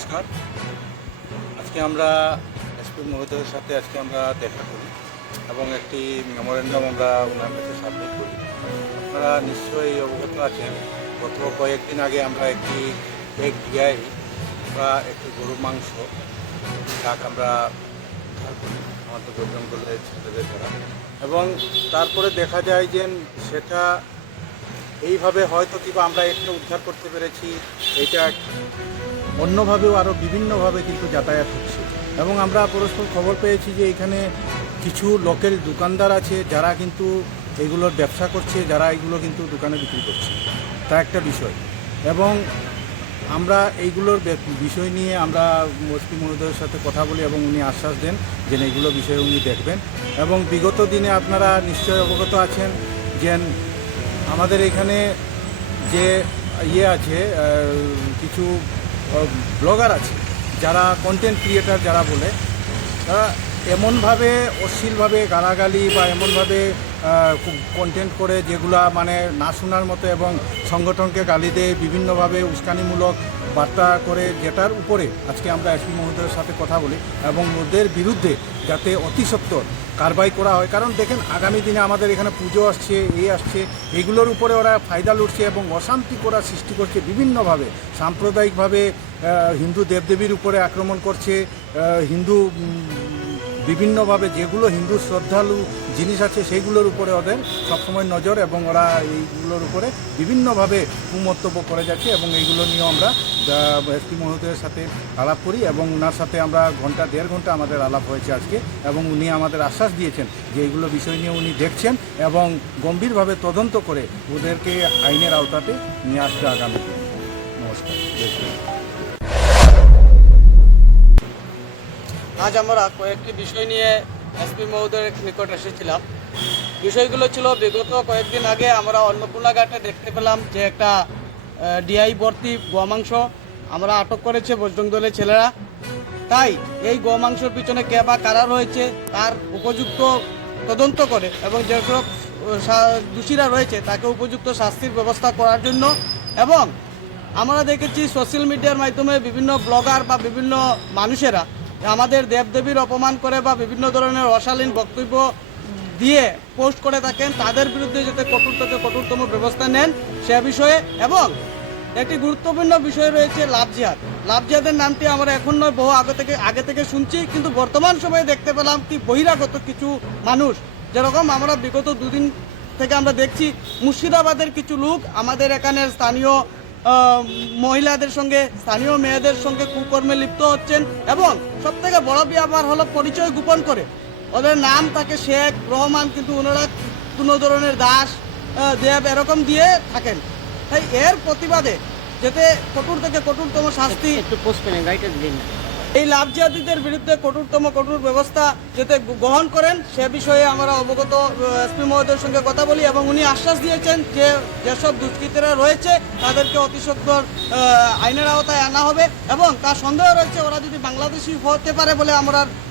নমস্কার। আজকে আমরা এসপি মহোদয়ের সাথে আমরা দেখা করি এবং একটি মেমোরেন্ডাম আমরা ওনার কাছে সাবমিট করি। আপনারা নিশ্চয়ই অবগত আছেন, গত কয়েকদিন আগে আমরা একটি এক ডিআই বা একটি গরুর মাংস ট্রাক আমরা উদ্ধার করি আমাদের জঙ্গলের ছেলেদের দ্বারা, এবং তারপরে দেখা যায় যে সেটা এইভাবে হয়তো কিংবা আমরা একটু উদ্ধার করতে পেরেছি, এটা অন্যভাবেও আরও বিভিন্নভাবে কিন্তু যাতায়াত হচ্ছে। এবং আমরা পরস্পর খবর পেয়েছি যে এখানে কিছু লোকাল দোকানদার আছে যারা কিন্তু এগুলোর ব্যবসা করছে, যারা এগুলো কিন্তু দোকানে বিক্রি করছে, তা একটা বিষয়। এবং আমরা এইগুলোর বিষয় নিয়ে আমরা এসপি মহোদয়ের সাথে কথা বলি এবং উনি আশ্বাস দেন যে এইগুলো বিষয়ে উনি দেখবেন। এবং বিগত দিনে আপনারা নিশ্চয়ই অবগত আছেন যে আমাদের এখানে যে আছে কিছু ব্লগার আছে, যারা কন্টেন্ট ক্রিয়েটার যারা বলে, তারা এমনভাবে অশ্লীলভাবে গালাগালি বা এমনভাবে কন্টেন্ট করে যেগুলা মানে না শোনার মতো, এবং সংগঠনকে গালি দেয়, বিভিন্নভাবে উস্কানিমূলক বার্তা করে, যেটার উপরে আজকে আমরা এসপি মহোদয়ের সাথে কথা বলি এবং ওদের বিরুদ্ধে যাতে অতি সত্বর কারবাই করা হয়। কারণ দেখেন, আগামী দিনে আমাদের এখানে পুজো আসছে, আসছে, এগুলোর উপরে ওরা ফায়দা লুটছে এবং অশান্তি করার সৃষ্টি করছে বিভিন্নভাবে। সাম্প্রদায়িকভাবে হিন্দু দেবদেবীর উপরে আক্রমণ করছে, হিন্দু বিভিন্নভাবে যেগুলো হিন্দু শ্রদ্ধালু জিনিস আছে সেইগুলোর উপরে ওদের সবসময় নজর, এবং ওরা এইগুলোর উপরে বিভিন্নভাবে কুমন্তব্য করে যাচ্ছে। এবং এইগুলো নিয়েও আমরা এসপি মহোদয়ের সাথে আলাপ করি এবং ওনার সাথে আমরা দেড় ঘন্টা আমাদের আলাপ হয়েছে আজকে, এবং উনি আমাদের আশ্বাস দিয়েছেন যে এইগুলো বিষয় নিয়ে উনি দেখছেন এবং গম্ভীরভাবে তদন্ত করে ওদেরকে আইনের আওতাতে নিয়ে আসবে আগামী দিন। নমস্কার। আজ আমরা কয়েকটি বিষয় নিয়ে এসপি মহোদয়ের নিকট এসেছিলাম। বিষয়গুলো ছিল, বিগত কয়েকদিন আগে আমরা অন্নপূর্ণা ঘাটে দেখতে পেলাম যে একটা ডিআই ভর্তি গোমাংস আমরা আটক করেছে বজরং দলের ছেলেরা। তাই এই গোমাংসের পিছনে কে বা কারা রয়েছে তার উপযুক্ত তদন্ত করে এবং যেসব দোষীরা রয়েছে তাকে উপযুক্ত শাস্তির ব্যবস্থা করার জন্য। এবং আমরা দেখেছি সোশ্যাল মিডিয়ার মাধ্যমে বিভিন্ন ব্লগার বা বিভিন্ন মানুষেরা আমাদের দেবদেবীর অপমান করে বা বিভিন্ন ধরনের অশালীন বক্তব্য দিয়ে পোস্ট করে থাকেন, তাদের বিরুদ্ধে যাতে কঠোর থেকে কঠোরতম ব্যবস্থা নেন সে বিষয়ে। এবং একটি গুরুত্বপূর্ণ বিষয় রয়েছে লাভ জিহাদ। লাভ জিহাদের নামটি আমরা এখন নয়, বহু আগে থেকে শুনছি, কিন্তু বর্তমান সময়ে দেখতে পেলাম কি বহিরাগত কিছু মানুষ, যেরকম আমরা বিগত দুদিন থেকে আমরা দেখছি মুর্শিদাবাদের কিছু লোক আমাদের এখানের স্থানীয় মহিলাদের সঙ্গে, স্থানীয় মেয়েদের সঙ্গে কুকর্মে লিপ্ত হচ্ছেন। এবং সবথেকে বড় ব্যাপার হলো পরিচয় গোপন করে, ওদের নাম থাকে শেখ রহমান, কিন্তু ওনারা কোনো ধরনের দাস দেব এরকম দিয়ে থাকেন। তাই এর প্রতিবাদে যাতে কঠোর থেকে কঠোরতম শাস্তি, এই লাভ জিহাদিদের বিরুদ্ধে কঠোর ব্যবস্থা যাতে গ্রহণ করেন সে বিষয়ে আমরা অবগত এসপি মহোদয়ের সঙ্গে কথা বলি। এবং উনি আশ্বাস দিয়েছেন যে যেসব দুষ্কৃতীরা রয়েছে তাদেরকে অতি সত্বর আইনের আওতায় আনা হবে, এবং তার সন্দেহ রয়েছে ওরা যদি বাংলাদেশি হতে পারে বলে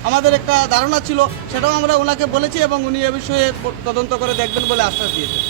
আমাদের একটা ধারণা ছিল, সেটাও আমরা ওনাকে বলেছি এবং উনি এ বিষয়ে তদন্ত করে দেখবেন বলে আশ্বাস দিয়েছেন।